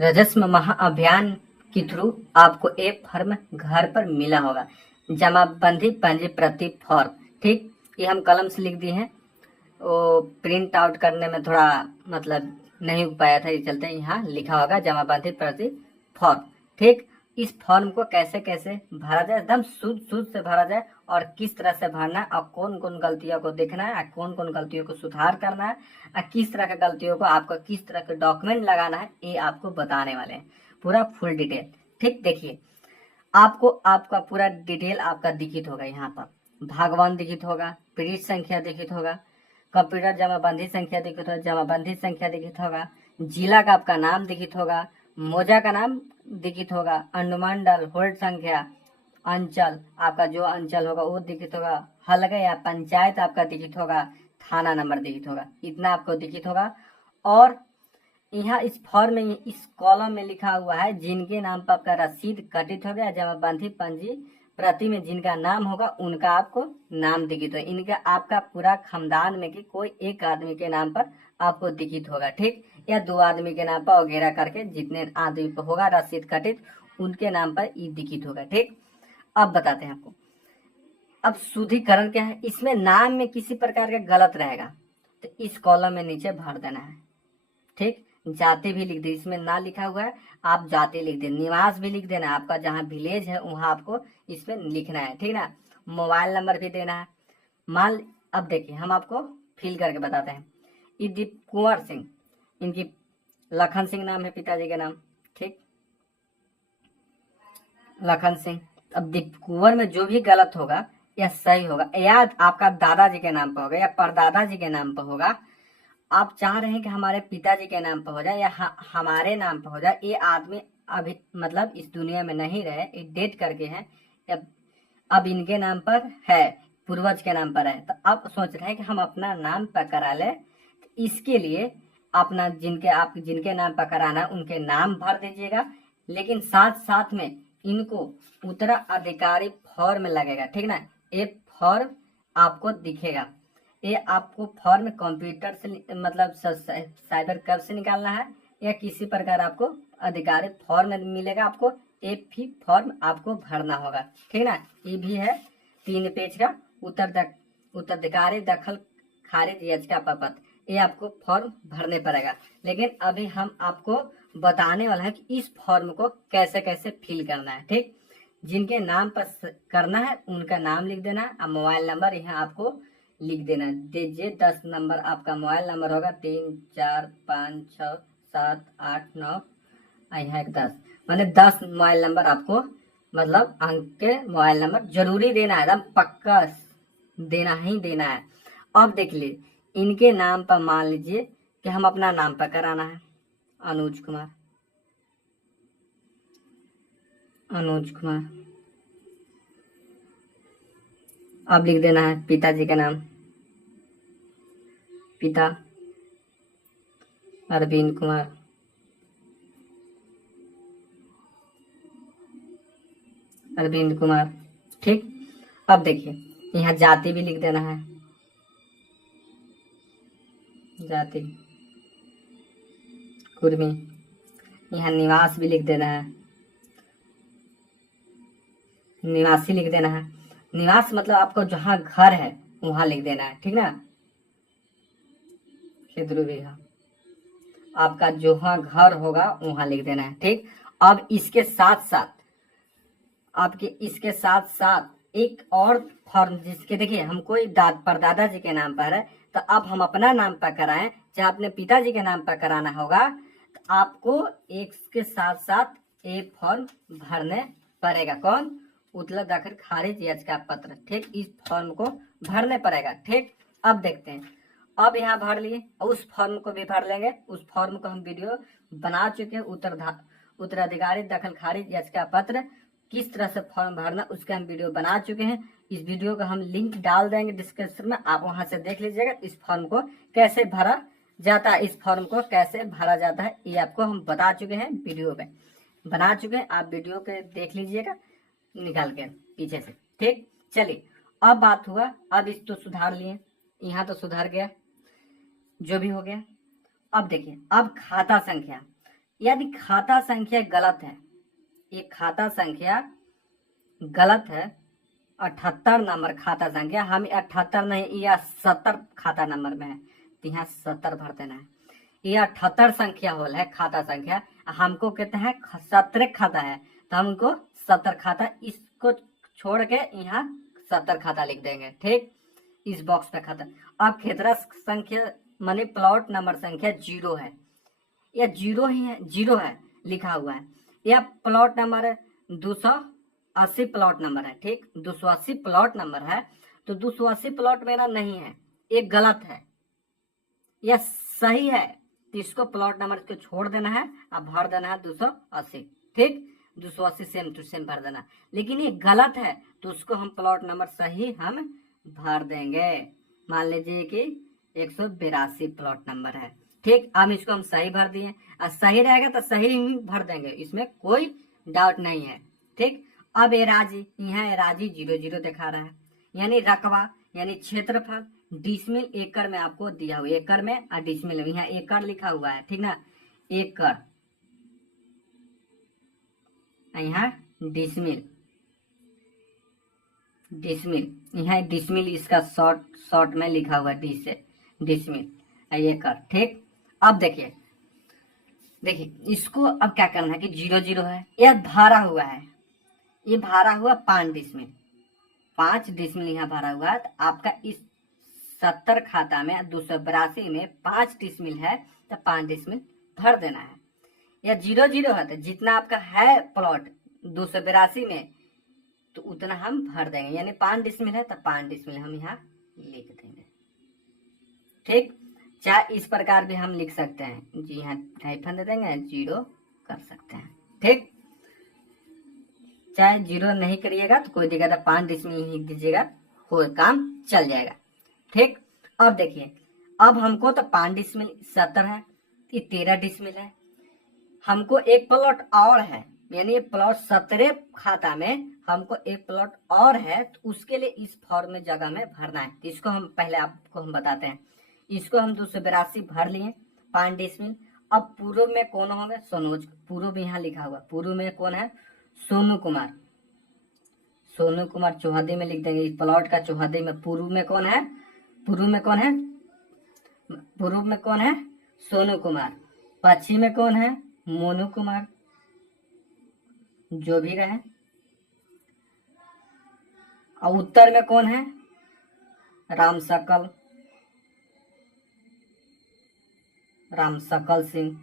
राजस्व महाअभियान के थ्रू आपको एक फॉर्म घर पर मिला होगा, जमाबंदी पंजी प्रति फॉर्म। ठीक, ये हम कलम से लिख दिए हैं, वो प्रिंट आउट करने में थोड़ा मतलब नहीं हो पाया था, ये चलते यहाँ लिखा होगा जमाबंदी प्रति फॉर्म। ठीक, इस फॉर्म को कैसे कैसे भरा जाए, एकदम शुद्ध से भरा जाए और किस तरह से भरना है और कौन कौन गलतियों को देखना है और कौन कौन गलतियों को सुधार करना है और किस तरह की गलतियों को आपको किस तरह के डॉक्यूमेंट लगाना है, ये आपको बताने वाले हैं पूरा फुल डिटेल। ठीक, देखिए आपको आपका पूरा डिटेल आपका दिखित होगा, यहाँ पर भागवान दिखित होगा, पृष्ठ संख्या दिखित होगा, कंप्यूटर जमाबंदी संख्या दिखित होगा, जमाबंदी संख्या दिखित होगा, जिला का आपका नाम दिखित होगा, मोजा का नाम दिखित होगा, अनुमंडल, होल्ड संख्या, अंचल आपका जो अंचल होगा वो दिखित होगा, हलगा या पंचायत आपका दिखित होगा, थाना नंबर दिखित होगा, इतना आपको दिखित होगा। और यहाँ इस फॉर्म में इस कॉलम में लिखा हुआ है जिनके नाम पर आपका रसीद कटित हो गया, जमाबंदी पंजी प्रति में जिनका नाम होगा उनका आपको नाम दिखित होगा। इनका आपका पूरा खानदान में कि कोई एक आदमी के नाम पर आपको दिखित होगा, ठीक, या 2 आदमी के नाम पर वगैरह करके जितने आदमी पर होगा रसीद कटित उनके नाम पर ये दिखित होगा। ठीक, अब बताते हैं आपको। अब शुद्धिकरण क्या है, इसमें नाम में किसी प्रकार का गलत रहेगा तो इस कॉलम में नीचे भर देना है। ठीक, जाति भी लिख दे, इसमें ना लिखा हुआ है आप जाति लिख दे, निवास भी लिख देना, आपका जहाँ विलेज है वहाँ आपको इसमें लिखना है, ठीक ना। मोबाइल नंबर भी देना है। मान अब देखिए हम आपको फिल करके बताते हैं। ये दीप कुंवर सिंह, इनकी लखन सिंह नाम है पिताजी का नाम, ठीक, लखन सिंह। अब दीप कुंवर में जो भी गलत होगा या सही होगा, या आपका दादाजी के नाम पर होगा या परदादा जी के नाम पर होगा, आप चाह रहे हैं कि हमारे पिताजी के नाम पर हो जाए या हमारे नाम पर हो जाए, ये आदमी अभी मतलब इस दुनिया में नहीं रहे, ये डेट करके हैं, अब इनके नाम पर है, पूर्वज के नाम पर है, तो अब सोच रहे हैं कि हम अपना नाम पर करा ले। तो इसके लिए अपना जिनके नाम पर कराना उनके नाम भर दीजिएगा, लेकिन साथ साथ में इनको उत्तराधिकारी फॉर्म लगेगा, ठीक ना। ये फॉर्म आपको दिखेगा, ये आपको फॉर्म कंप्यूटर से मतलब साइबर कैफ से निकालना है या किसी प्रकार आपको अधिकारी फॉर्म मिलेगा, आपको एक भी फॉर्म आपको भरना होगा, ठीक ना। ये भी है 3 पेज का उत्तराधिकारी दखल खारिज याचिका पत्र, ये आपको फॉर्म भरने पड़ेगा। लेकिन अभी हम आपको बताने वाला है कि इस फॉर्म को कैसे कैसे फिल करना है। ठीक, जिनके नाम पर करना है उनका नाम लिख देना है और मोबाइल नंबर यहाँ आपको लिख देना दीजिए। 10 नंबर आपका मोबाइल नंबर होगा, 3 4 5 6 7 8 9 यहाँ 10, मैंने 10 मोबाइल नंबर आपको मतलब अंक के मोबाइल नंबर जरूरी देना है, एकदम पक्का देना ही देना है। अब देख लीजिए इनके नाम पर मान लीजिए कि हम अपना नाम पर कराना है, अनुज कुमार, अनुज कुमार। अब लिख देना है पिताजी का नाम, पिता अरविंद कुमार, अरविंद कुमार। ठीक, अब देखिए यहाँ जाति भी लिख देना है, जाति कुर्मी। यहाँ निवास भी लिख देना है, निवासी लिख देना है। निवास मतलब आपको जहाँ घर है वहां लिख देना है, ठीक ना। क्षेत्र आपका जहाँ घर होगा वहां लिख देना है। ठीक, अब इसके साथ साथ आपके इसके साथ साथ एक और फॉर्म, जिसके देखिए हमको परदादा जी के नाम पर है, तो अब हम अपना नाम पर कराएं चाहे अपने पिताजी के नाम पर कराना होगा, तो आपको एक के साथ साथ एक फॉर्म भरने पड़ेगा। कौन? उत्तर दाखिल खारिज याचिका पत्र। ठीक, इस फॉर्म को भरने पड़ेगा। ठीक, अब देखते हैं, अब यहाँ भर लिए और उस फॉर्म को भी भर लेंगे। उस फॉर्म को हम वीडियो बना चुके हैं, उत्तराधिकारी दखल खारिज याचिका पत्र किस तरह से फॉर्म भरना उसका हम वीडियो बना चुके हैं। इस वीडियो का हम लिंक डाल देंगे डिस्क्रिप्शन में, आप वहां से देख लीजिएगा। इस फॉर्म को कैसे भरा जाता है, इस फॉर्म को कैसे भरा जाता है ये आपको हम बता चुके हैं, वीडियो में बना चुके हैं। आप वीडियो के देख लीजिएगा निकाल के पीछे से। ठीक, चलिए अब बात हुआ, अब इस तो सुधार लिए, यहाँ तो सुधार गया, जो भी हो गया। अब देखिए, अब खाता संख्या, यदि खाता संख्या गलत है, ये खाता संख्या गलत है, 78 नंबर खाता संख्या, हम 78 नहीं या 70 खाता नंबर में है, तो यहाँ 70 भर देना है। ये 78 संख्या होल है खाता संख्या, हमको कहते हैं 17 खाता है, तो हमको 70 खाता, इसको छोड़ के यहाँ 70 खाता लिख देंगे। ठीक, इस बॉक्स पे खाता। अब खेतरा संख्या माने प्लॉट नंबर संख्या 0 है, या 0 ही है, 0 है लिखा हुआ है, या प्लॉट नंबर 280 प्लॉट नंबर है। ठीक, 280 प्लॉट नंबर है, तो 280 प्लॉट मेरा नहीं है, एक गलत है या सही है, तो इसको प्लॉट नंबर को छोड़ देना है, अब भर देना है 280। ठीक, 280 सेम टू सेम भर देना, लेकिन ये गलत है तो उसको हम प्लॉट नंबर सही हम भर देंगे। मान लीजिए कि 182 प्लॉट नंबर है। ठीक, अब इसको हम सही भर दिए, और सही रहेगा तो सही ही भर देंगे, इसमें कोई डाउट नहीं है। ठीक, अब एराजी, यहाँ एराजी 00 दिखा रहा है, यानी रकबा यानी क्षेत्रफल डिसमिल एकड़ में आपको दिया हुआ, एकड़ में और डिसमिल में, यहाँ एकड़ लिखा हुआ है। ठीक ना, एकड़, यहाँ डिसमिल, डिसमिल, यहाँ डिसमिल इसका शॉर्ट में लिखा हुआ है, डी से डिसमिल, एकड़। ठीक, अब देखिए इसको अब क्या करना है कि 00 है, यह भरा हुआ है, ये भरा हुआ 5 डिसमिल, 5 डिसमिल यहाँ भरा हुआ है, तो आपका इस 70 खाता में 282 में 5 डिसमिल है, तो 5 डिसमिल भर देना है। या 00 है तो जितना आपका है प्लॉट 282 में, तो उतना हम भर देंगे, यानी 5 डिसमिल है तो 5 डिसमिल हम यहाँ लिख देंगे। ठीक, चाहे इस प्रकार भी हम लिख सकते हैं, जी हाँ, हाइफन दे देंगे, 0 कर सकते हैं। ठीक, चाहे 0 नहीं करिएगा तो कोई दिक्कत है, 5 डिसमिल लिख दीजिएगा, हो काम चल जाएगा। ठीक, अब देखिए, अब हमको तो 5 डिसमिल 70 है, ये 13 डिसमिल है, हमको एक प्लॉट और है, यानी ये प्लॉट 17 खाता में हमको एक प्लॉट और है, तो उसके लिए इस फॉर्म में जगह में भरना है। इसको हम पहले आपको हम बताते हैं, इसको हम 282 भर लिए, 5 डिसमिल। अब पूर्व में कौन होंगे, सोनोज, पूर्व भी यहाँ लिखा हुआ, पूर्व में कौन है, सोनू कुमार, सोनू कुमार चौहदी में लिख देंगे, इस प्लॉट का चौहदी में पूर्व में कौन है, पूर्व में कौन है, पूर्व में कौन है, सोनू कुमार, पश्चिम में कौन है, मोनू कुमार, जो भी रहे, और उत्तर में कौन है, राम सकल, राम सकल सिंह,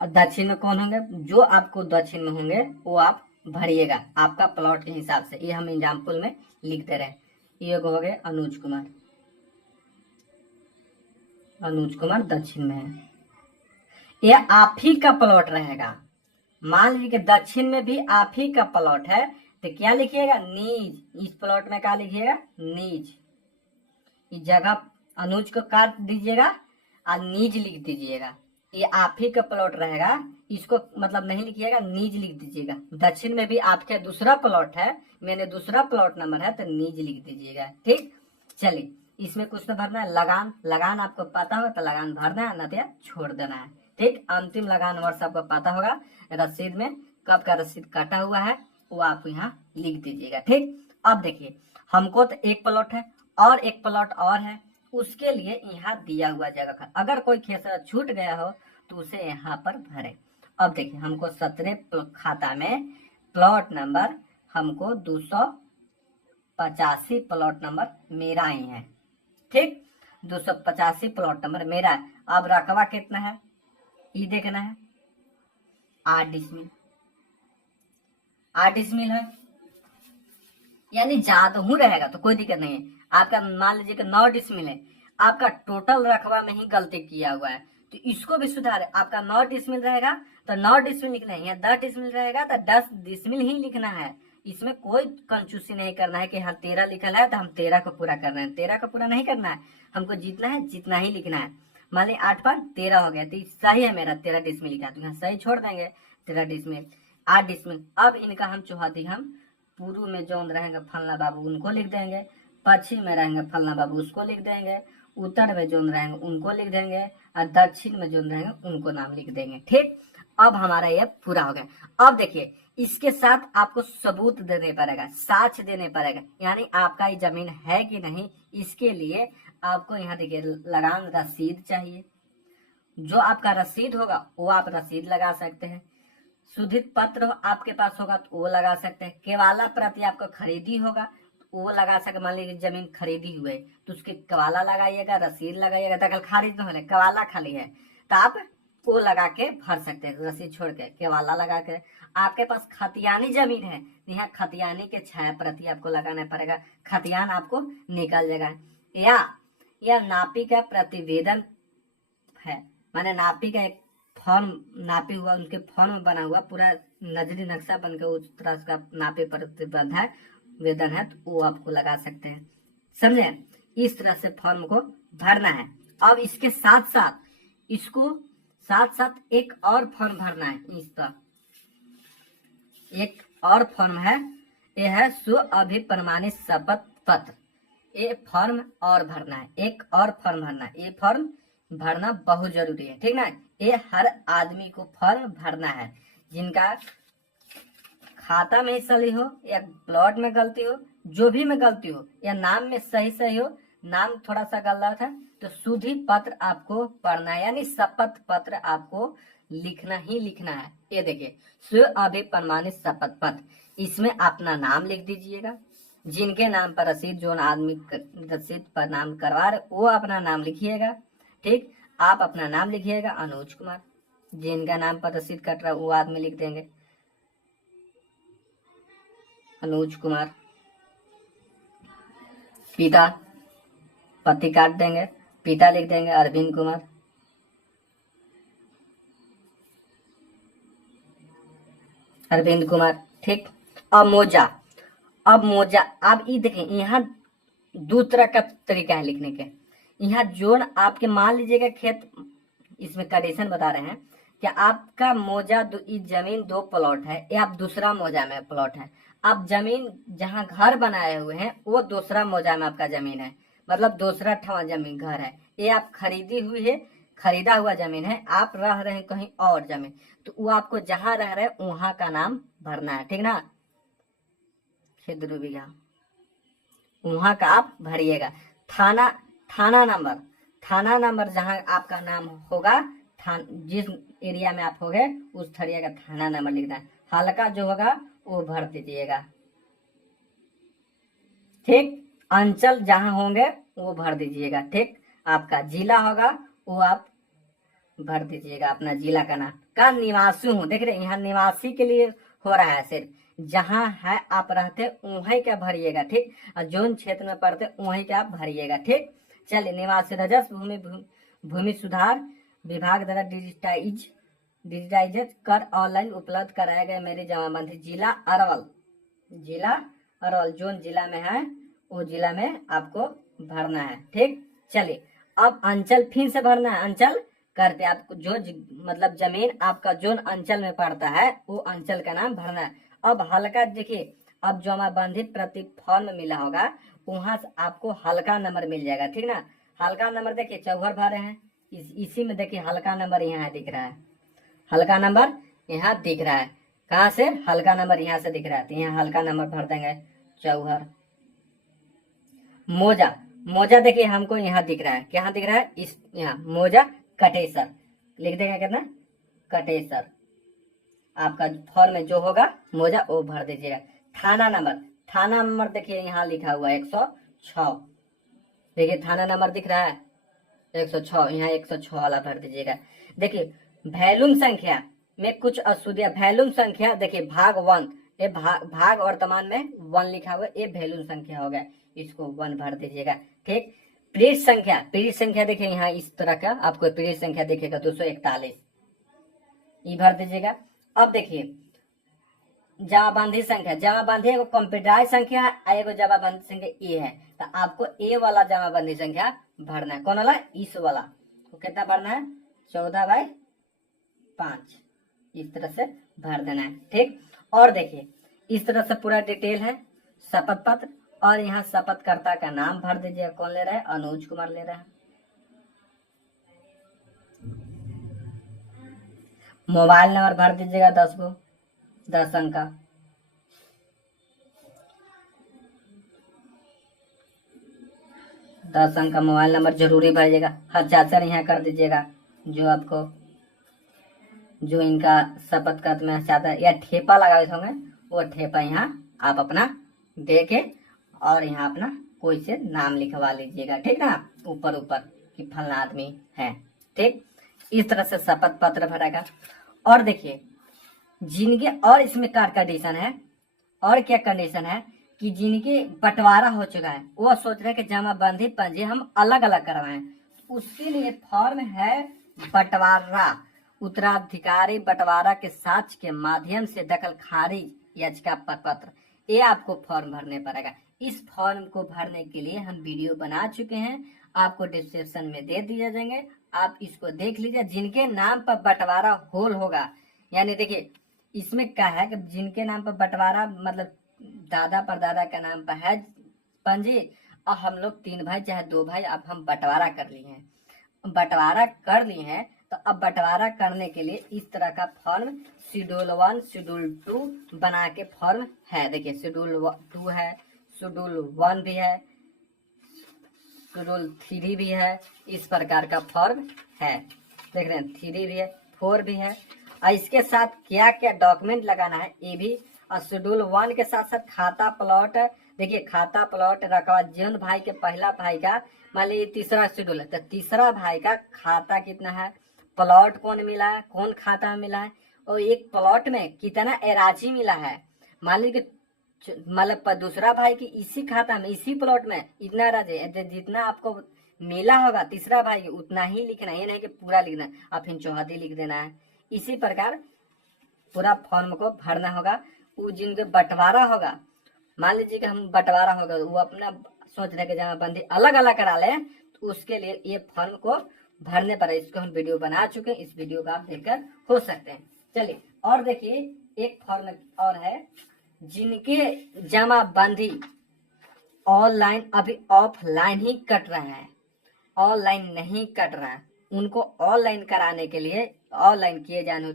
और दक्षिण में कौन होंगे, जो आपको दक्षिण में होंगे वो आप भरिएगा आपका प्लॉट के हिसाब से, ये हम एग्जाम्पल में लिखते रहे। ये हो गए अनुज कुमार, अनुज कुमार दक्षिण में है, ये आप ही का प्लॉट रहेगा। मान लीजिए कि दक्षिण में भी आप ही का प्लॉट है, तो क्या लिखिएगा, नीज, इस प्लॉट में क्या लिखिएगा, नीज, इस जगह अनुज को काट दीजिएगा और नीज लिख दीजिएगा, ये आप ही का प्लॉट रहेगा, इसको मतलब नहीं लिखिएगा, नीज लिख दीजिएगा। दक्षिण में भी आपके दूसरा प्लॉट है, मैंने दूसरा प्लॉट नंबर है, तो नीज लिख दीजिएगा। ठीक, चलिए इसमें कुछ तो भरना है, लगान, लगान आपको पता होगा तो लगान भरना है, न छोड़ देना है। ठीक, अंतिम लगान वर्ष आपको पता होगा, रसीद में कब का रसीद काटा हुआ है वो आप यहाँ लिख दीजिएगा। ठीक, अब देखिए हमको तो एक प्लॉट है और एक प्लॉट और है, उसके लिए यहाँ दिया हुआ जगह का अगर कोई खेसरा छूट गया हो तो उसे यहाँ पर भरे। अब देखिए हमको 17 खाता में प्लॉट नंबर हमको 285 प्लॉट नंबर मेरा ही है। ठीक, 285 प्लॉट नंबर मेरा है। अब रकबा कितना है ये देखना है, 8 डिसमिल, 8 डिसमिल है, यानी ज्यादा ही रहेगा तो कोई दिक्कत नहीं है। आपका मान लीजिए कि 9 डिसमिल है, आपका टोटल रकबा में ही गलती किया हुआ है, तो इसको भी सुधारे। आपका 9 डिसमिल रहेगा तो 9 डिसमिल लिखना है, यहाँ 10 डिसमिल रहेगा तो 10 डिसमिल ही लिखना है। इसमें कोई कंजूसी नहीं करना है कि हाँ 13 लिखल है तो हम 13 को पूरा कर रहे हैं, 13 को पूरा नहीं करना है, हमको जितना है जितना ही लिखना है। मान ली 8 पर 13 हो गया तो सही है, मेरा 13 डिसमिल लिखा, तो यहाँ सही छोड़ देंगे 13 डिसमिल, 8 डिसमिल। अब इनका हम चौहदी हम पूर्व में जो रहेंगे फलना बाबू उनको लिख देंगे, पश्चिम में रहेंगे फलना बाबू उसको लिख देंगे, उत्तर में जोन रहेंगे उनको लिख देंगे और दक्षिण में जोन रहेंगे उनको नाम लिख देंगे। ठीक, अब हमारा यह पूरा हो गया। अब देखिए इसके साथ आपको सबूत देने पड़ेगा, साक्ष्य देने पड़ेगा, यानी आपका ये जमीन है कि नहीं। इसके लिए आपको यहाँ देखिए लगान रसीद चाहिए। जो आपका रसीद होगा वो आप रसीद लगा सकते हैं। शुद्धित पत्र आपके पास होगा तो वो लगा सकते हैं। केवाला प्रति आपको खरीदी होगा तो वो लगा सकते। मान लीजिए जमीन खरीदी हुई है तो उसके केवाला लगाइएगा, रसीद लगाइएगा। दखल खारिज न हो, केवाला खाली है तो आप वो लगा के भर सकते हैं, रसीद छोड़ के केवाला लगा के। आपके पास खतियानी जमीन है, यहाँ खतियानी के छाया प्रति आपको लगाना पड़ेगा, खतियान आपको निकल जाएगा। या नापी का प्रतिवेदन है, माने नापी का एक फॉर्म नापी हुआ, उनके फॉर्म बना हुआ पूरा नजरी नक्शा बनकर उस तरह का नापे प्रतिबद्ध है वेदन है तो वो आपको लगा सकते हैं। समझे, इस तरह से फॉर्म को भरना है। अब इसके साथ साथ इसको एक और फॉर्म भरना है। इस तरह एक और फॉर्म है, ये है स्व अभिप्रमाणित शपथ पत्र। ये फॉर्म और भरना है, एक और फॉर्म भरना है। ये फॉर्म भरना बहुत जरूरी है, ठीक ना। ये हर आदमी को फॉर्म भरना है जिनका खाता में सही हो या प्लॉट में गलती हो, जो भी में गलती हो या नाम में सही हो, नाम थोड़ा सा गलत है तो शुद्धि पत्र आपको पढ़ना है, यानी शपथ पत्र आपको लिखना ही लिखना है। ये देखिए स्व अभिप्रमाणित शपथ पत्र, इसमें अपना नाम लिख दीजिएगा। जिनके नाम पर रसीद, जो आदमी रसीद पर नाम करवा रहे वो अपना नाम लिखिएगा। ठीक, आप अपना नाम लिखिएगा अनुज कुमार। जिनका नाम पर रसीद कट रहा है वो आदमी लिख देंगे अनुज कुमार। पिता, पति काट देंगे, पिता लिख देंगे अरविंद कुमार। अरविंद कुमार, ठीक। अब मोजा, अब ये देखें यहाँ दो तरह का तरीका है लिखने के। यहाँ जोन आपके मान लीजिएगा खेत, इसमें कंडीशन बता रहे हैं कि आपका मोजा जमीन 2 प्लॉट है, या आप दूसरा मोजा में प्लॉट है। आप जमीन जहाँ घर बनाए हुए हैं वो दूसरा मोजा में आपका जमीन है, मतलब दूसरा ठवा जमीन घर है। ये आप खरीदी हुई है, खरीदा हुआ जमीन है, आप रह रहे हैं कहीं और जमीन, तो वो आपको जहाँ रह रहे हैं वहां का नाम भरना है, ठीक ना। खेत बीघा वहां का आप भरिएगा। थाना नंबर जहां आपका नाम होगा, जिस एरिया में आप होगे उस एरिया का थाना नंबर लिखना है। हल्का जो होगा वो भर दीजिएगा, ठीक। अंचल जहां होंगे वो भर दीजिएगा, ठीक। आपका जिला होगा वो आप भर दीजिएगा, अपना जिला का नाम का निवासी हूँ। देख रहे यहाँ निवासी के लिए हो रहा है, सिर्फ जहाँ है आप रहते वहीं का भरिएगा, ठीक। और जोन क्षेत्र में पड़ते वहीं का आप भरिएगा, ठीक। चलिए, निवासी राजस्व भूमि सुधार विभाग द्वारा डिजिटाइज कर ऑनलाइन उपलब्ध कराया गया मेरी जमाबंदी। जिला अरवल, जोन जिला में है वो जिला में आपको भरना है, ठीक। चलिए, अब अंचल फिर से भरना है। अंचल करते आपको जो मतलब जमीन आपका जोन अंचल में पड़ता है वो अंचल का नाम भरना है। अब हल्का देखिए, अब जमाबंदी प्रति फॉर्म मिला होगा वहां से आपको हल्का नंबर मिल जाएगा, ठीक ना। हल्का नंबर देखिए चौहर भरे हैं, इसी में देखिए हल्का नंबर यहाँ दिख रहा है, हल्का नंबर यहाँ दिख रहा है। कहाँ से? हल्का नंबर यहाँ से दिख रहा है, तो यहाँ हल्का नंबर भर देंगे चौहर। मोजा देखिए हमको यहाँ दिख रहा है, क्या दिख रहा है? इस यहाँ मोजा कटेसर लिख देंगे, कितना कटेसर। आपका फॉर्म में जो होगा मोजा वो भर दीजिएगा। थाना नंबर देखिए यहाँ लिखा हुआ है 106, देखिए थाना नंबर दिख रहा है 106, यहाँ 106 वाला भर दीजिएगा। देखिए वैल्यूम संख्या में कुछ अशुद्धियां, वैल्यूम संख्या देखिए भाग 1, ये भाग वर्तमान में 1 लिखा हुआ है, ये वैल्यूम संख्या हो गया, इसको 1 भर दीजिएगा, ठीक। पीढ़ी संख्या देखिए यहाँ इस तरह का आपको पीढ़ी संख्या दिखेगा 241, ये भर दीजिएगा। अब देखिए जमाबंदी संख्या एगो कंप्यूटराइज संख्या है, एगो जमाबंदी संख्या ए है, तो आपको ए वाला जमाबंदी संख्या भरना है। कौन वाला? इस वाला। तो कितना भरना है? 14/5, इस तरह से भर देना है, ठीक। और देखिए इस तरह से पूरा डिटेल है शपथ पत्र, और यहाँ शपथकर्ता का नाम भर दीजिए। कौन ले रहा है? अनुज कुमार ले रहा है। मोबाइल नंबर भर दीजिएगा 10 को, 10 अंक का। दस अंक का मोबाइल नंबर जरूरी भरिएगा। हस्ताक्षर यहाँ कर दीजिएगा, जो आपको जो इनका शपथ का में चाहता या ठेपा लगाए होंगे वो ठेपा यहाँ आप अपना दे के और यहाँ अपना कोई से नाम लिखवा लीजिएगा, ठीक ना, ऊपर ऊपर कि फलना आदमी है, ठीक। इस तरह से शपथ पत्र भरेगा। और देखिए जिनके और इसमें कंडीशन है, और क्या कंडीशन है कि जिनके बंटवारा हो चुका है वो सोच रहे हैं कि जमाबंदी पंजी हम अलग अलग करवाएं, उसके लिए फॉर्म है बंटवारा उत्तराधिकारी बंटवारा के साक्ष्य के माध्यम से दखल खारिज याचिका पत्र, ये आपको फॉर्म भरने पड़ेगा। इस फॉर्म को भरने के लिए हम वीडियो बना चुके हैं, आपको डिस्क्रिप्शन में दे दिए जाएंगे, आप इसको देख लीजिए। जिनके नाम पर बंटवारा होल होगा, यानी देखिए इसमें क्या है कि जिनके नाम पर बंटवारा मतलब दादा परदादा के नाम पर है पंजी, और हम लोग 3 भाई चाहे 2 भाई अब हम बंटवारा कर लिए हैं, बंटवारा कर लिए हैं, तो अब बंटवारा करने के लिए इस तरह का फॉर्म शेड्यूल 1 शेड्यूल 2 बना के फॉर्म है। देखिए शेड्यूल 2 है, शेड्यूल 1 भी है, शेड्यूल 3 भी है, इस प्रकार का फॉर्म है। देख रहे हैं 3 भी है, 4 भी है। और इसके साथ क्या क्या डॉक्यूमेंट लगाना है ये भी, और शेड्यूल 1 के साथ साथ खाता प्लॉट, देखिए खाता प्लॉट रखवा जिन भाई के पहला भाई का मान लीजिए तीसरा शेड्यूल है तो तीसरा भाई का खाता कितना है, प्लॉट कौन मिला है, कौन खाता में मिला है, और एक प्लॉट में कितना एराजी मिला है। मान लीजिए मतलब दूसरा भाई की इसी खाता में इसी प्लॉट में इतना एराजी, जितना आपको मिला होगा तीसरा भाई उतना ही लिखना है, ये नहीं कि पूरा लिखना है, आप फिर चौहदी लिख देना है। इसी प्रकार पूरा फॉर्म को भरना होगा। वो जिनके बंटवारा होगा, मान लीजिए कि हम बंटवारा होगा वो अपना सोच रहे कि जमाबंदी अलग अलग करा ले, तो उसके लिए ये फॉर्म को भरने पर, इसको हम वीडियो बना चुके हैं, इस वीडियो को आप देखकर हो सकते हैं। चलिए और देखिए एक फॉर्म और है, जिनके जमाबंदी ऑनलाइन अभी ऑफलाइन ही कट रहा है, ऑनलाइन नहीं कट रहा है, उनको ऑनलाइन कराने के लिए ऑनलाइन किए जाने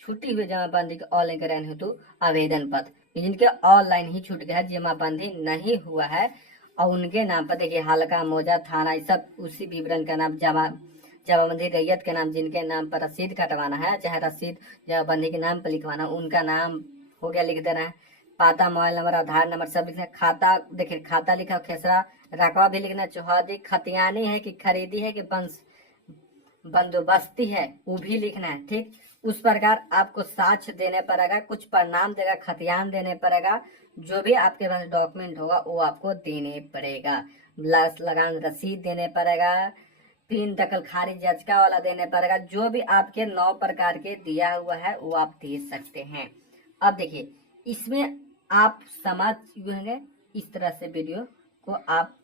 छुट्टी हुई जमाबंदी के ऑनलाइन कराने हेतु आवेदन पत्र, जिनके ऑनलाइन ही छूट गया है, जमाबंदी नहीं हुआ है, और उनके नाम पर देखिए हल्का मौजा थाना सब उसी विवरण का नाम जमाबंदी रैयत के नाम, जिनके नाम पर रसीद कटवाना है चाहे रसीद जमाबंदी के नाम पर लिखवाना, उनका नाम हो गया लिख देना है, पता मोबाइल नंबर आधार नंबर सब लिखना है। खाता देखिए खाता लिखा खेसरा रकबा भी लिखना, चौहदी खतियानी है कि खरीदी है कि बंदोबस्ती है वो भी लिखना है, ठीक। उस प्रकार आपको साक्ष्य देने पड़ेगा, कुछ परिणाम देगा, खतियान देने पड़ेगा, जो भी आपके पास डॉक्यूमेंट होगा वो आपको देने पड़ेगा, लगान रसीद देने पड़ेगा, पिन दखल खारिज याचिका वाला देने पड़ेगा, जो भी आपके 9 प्रकार के दिया हुआ है वो आप दे सकते हैं। अब देखिए इसमें आप समझ होंगे, इस तरह से वीडियो को आप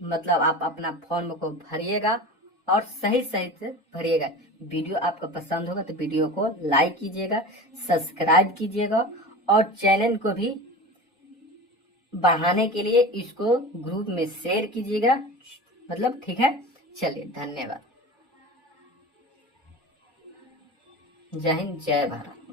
मतलब आप अपना फॉर्म को भरिएगा और सही सही से भरिएगा। वीडियो आपको पसंद होगा तो वीडियो को लाइक कीजिएगा, सब्सक्राइब कीजिएगा, और चैनल को भी बढ़ाने के लिए इसको ग्रुप में शेयर कीजिएगा, मतलब ठीक है। चलिए धन्यवाद, जय हिंद जय भारत।